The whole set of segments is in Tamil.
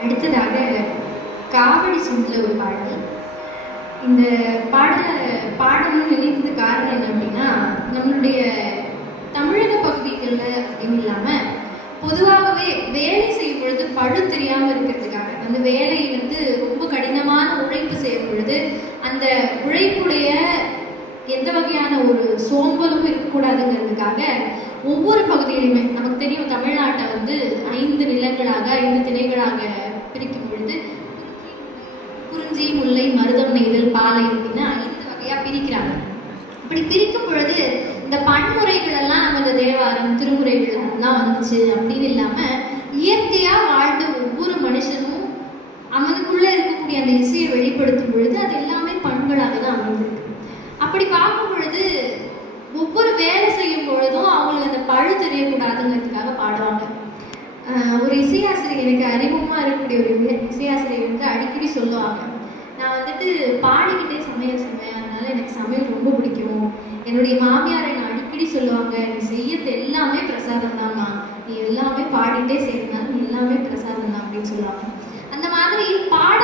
அடுத்ததாக காவடி சுண்டில் ஒரு பாடல். இந்த பாடலை பாடணும்னு நினைத்தது காரணம் என்ன அப்படின்னா நம்மளுடைய தமிழக பகுதிகளில் அப்படின்னு இல்லாமல் பொதுவாகவே வேலை செய்யும் பொழுது பழு தெரியாமல் இருக்கிறதுக்காக அந்த வேலை வந்து ரொம்ப கடினமான உழைப்பு செய்யும் பொழுது அந்த உழைப்புடைய எந்த வகையான ஒரு சோம்பலும் இருக்கக்கூடாதுங்கிறதுக்காக ஒவ்வொரு பகுதியிலுமே நமக்கு தெரியும் தமிழ்நாட்டை வந்து ஐந்து நிலங்களாக ஐந்து திணைகளாக பிரிக்கும் பொழுது குறிஞ்சி முல்லை மருதம் நெய்தல் பாலை அப்படின்னு ஐந்து வகையாக பிரிக்கிறாங்க. அப்படி பிரிக்கும் பொழுது இந்த பன்முறைகள் எல்லாம் நம்ம இந்த தேவாரம் திருமுறைகள் அதெல்லாம் வந்துச்சு அப்படின்னு இல்லாமல் இயற்கையாக வாழ்ந்த ஒவ்வொரு மனுஷனும் அவனுக்குள்ளே இருக்கக்கூடிய அந்த இசையை வெளிப்படுத்தும் பொழுது அது எல்லாமே பண்புகளாக தான் அமைந்திருக்கு. அப்படி பார்க்கும் பொழுது ஒவ்வொரு வேலை செய்யும் பொழுதும் அவங்களுக்கு அந்த பழு தெரியக்கூடாதுங்கிறதுக்காக பாடுவாங்க. ஒரு இசையாசிரியர் எனக்கு அறிமுகமாக இருக்கக்கூடிய ஒரு இசை- இசையாசிரியர் வந்து அடிக்கடி சொல்லுவாங்க நான் வந்துட்டு பாடிக்கிட்டே சமையல் செய்வேன் அதனால எனக்கு சமையல் ரொம்ப பிடிக்கும். என்னுடைய மாமியார் என்னை அடிக்கடி சொல்லுவாங்க நீ செய்யறது எல்லாமே பிரசாதம் தான்மா. நீ எல்லாமே பாடிட்டே செய்யறதுனால நீ எல்லாமே பிரசாதம் தான் அப்படின்னு சொல்லுவாங்க. அந்த மாதிரி பாடல்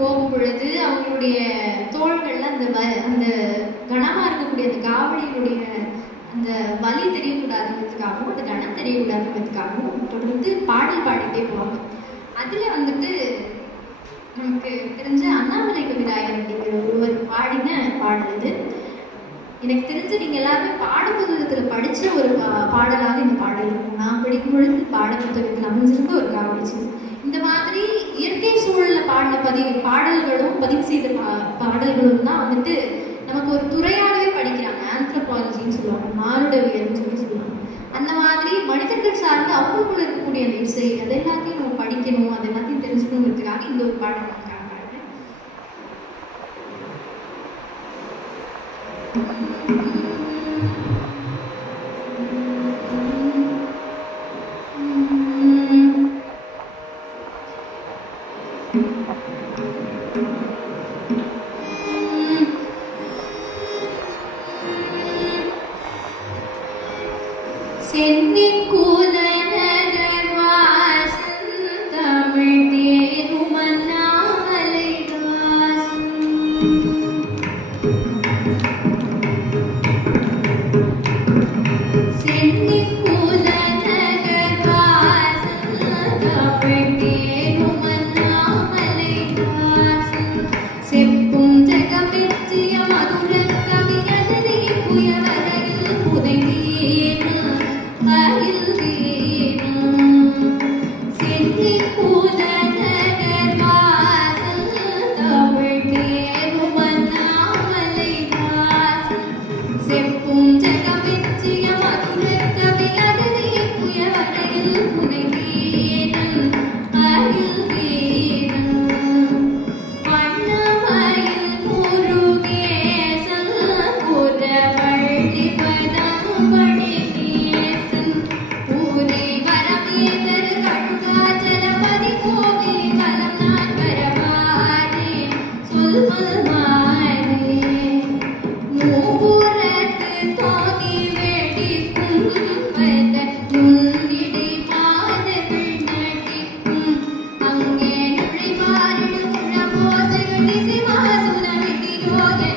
போகும் பொழுது அவங்களுடைய தோள்கள்ல அந்த வ- அந்த கனமா இருக்கக்கூடிய அந்த காவடியினுடைய அந்த வலி தெரியக்கூடாதுங்கிறதுக்காகவும் அந்த கனம் தெரியக்கூடாதுங்கிறதுக்காகவும் தொடர்ந்து பாடல் பாடிட்டே போவாங்க. அதுல வந்துட்டு நமக்கு தெரிஞ்ச அண்ணாமலை கவிராயர் அப்படிங்கிற ஒருவர் பாடின பாடல் இது. எனக்கு தெரிஞ்சு நீங்க எல்லாருமே பாட புத்தகத்துல படிச்ச ஒரு பா- பாடலாக இந்த பாடல் இருக்கும். நான் படிக்கும் பொழுது பாட புத்தகத்தில் அமைஞ்சிருந்த ஒரு காவலிச்சு இந்த மாதிரி பாடின பதிவு பாடல்களும் பதிவு செய்த பா- பாடல்களும் தான் வந்துட்டு நமக்கு ஒரு துறையாகவே படிக்கிறாங்க ஆந்த்ரோபாலஜின்னு சொல்லுவாங்க மானுடவியல்னு சொல்லி சொல்லுவாங்க அந்த மாதிரி மனிதர்கள் சார்ந்து அவங்களுக்குள்ள இருக்கக்கூடிய அந்த அது எல்லாத்தையும் நம்ம படிக்கணும் அது எல்லாத்தையும் தெரிஞ்சுக்கணுங்கிறதுக்காக இந்த ஒரு பாடம் பார்க்குறாங்க பாடுறேன். 千年